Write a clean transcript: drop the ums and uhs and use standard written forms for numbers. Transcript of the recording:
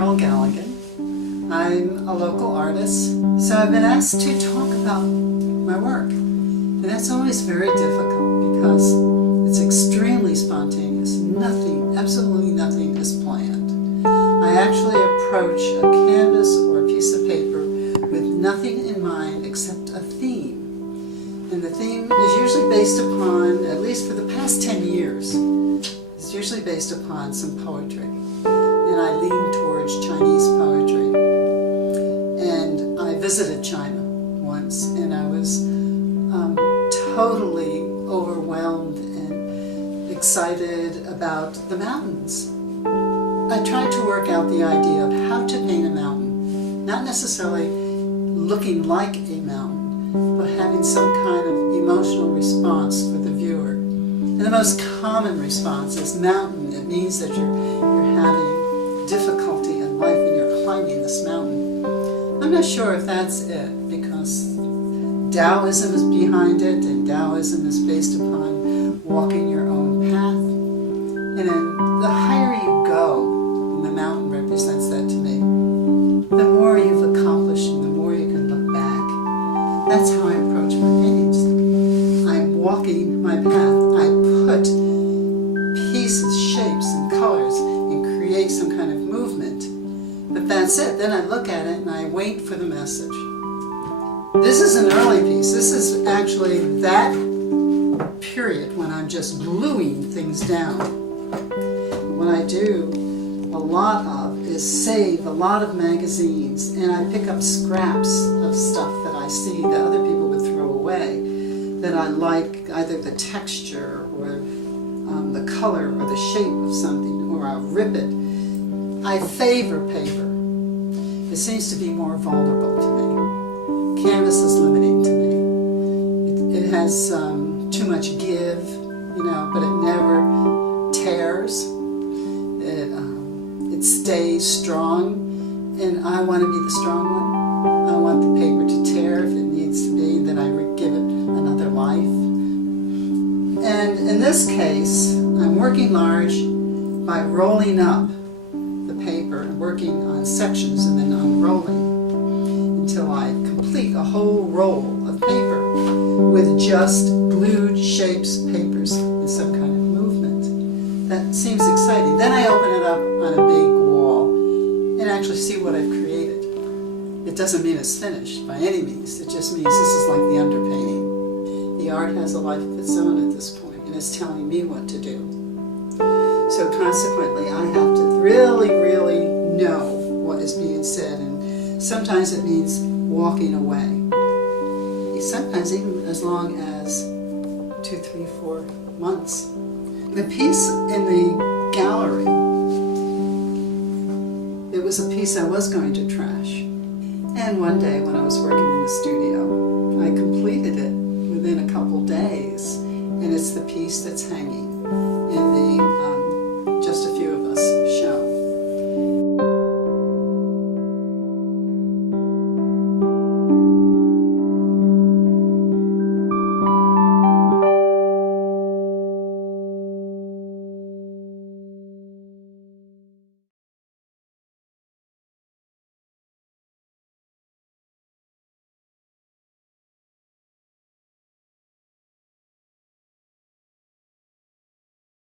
Galligan. I'm a local artist, so I've been asked to talk about my work. And that's always very difficult because it's extremely spontaneous. Nothing, absolutely nothing is planned. I actually approach a canvas or a piece of paper with nothing in mind except a theme. And the theme is usually based upon, at least for the past 10 years, it's usually based upon some poetry. And I lean towards Chinese poetry. And I visited China once, and I was totally overwhelmed and excited about the mountains. I tried to work out the idea of how to paint a mountain, not necessarily looking like a mountain, but having some kind of emotional response for the viewer. And the most common response is mountain. It means that you're having difficulty in life and you're climbing this mountain. I'm not sure if that's it, because Taoism is behind it, and Taoism is based upon walking your own path. And then the higher you go, and the mountain represents that to me, the more you've accomplished and the more you can look back. That's how I approach my paintings. I'm walking my path. I put pieces, shapes, and colors and create some kind of movement. But that's it. Then I look at it and I wait for the message. This is an early piece. This is actually that period when I'm just gluing things down. What I do a lot of is save a lot of magazines, and I pick up scraps of stuff that I see that other people would throw away, that I like either the texture or the color or the shape of something, or I'll rip it. I favor paper. It seems to be more vulnerable to me. Canvas is limiting to me. It has too much give, but it never tears. It stays strong, and I want to be the strong one. I want the paper to tear if it needs to be, then I give it another life. And in this case, I'm working large by rolling up the paper and working on sections and then unrolling until I complete a whole roll of paper with just glued shapes, papers, and some kind of movement. That seems exciting. Then I open it up on a big wall and actually see what I've created. It doesn't mean it's finished by any means. It just means this is like the underpainting. The art has a life of its own at this point, and it's telling me what to do. So consequently, I have to really, really know what is being said, and sometimes it means walking away. Sometimes even as long as 2, 3, 4 months. The piece in the gallery, it was a piece I was going to trash. And one day when I was working in the studio, I completed it within a couple days, and it's the piece that's hanging.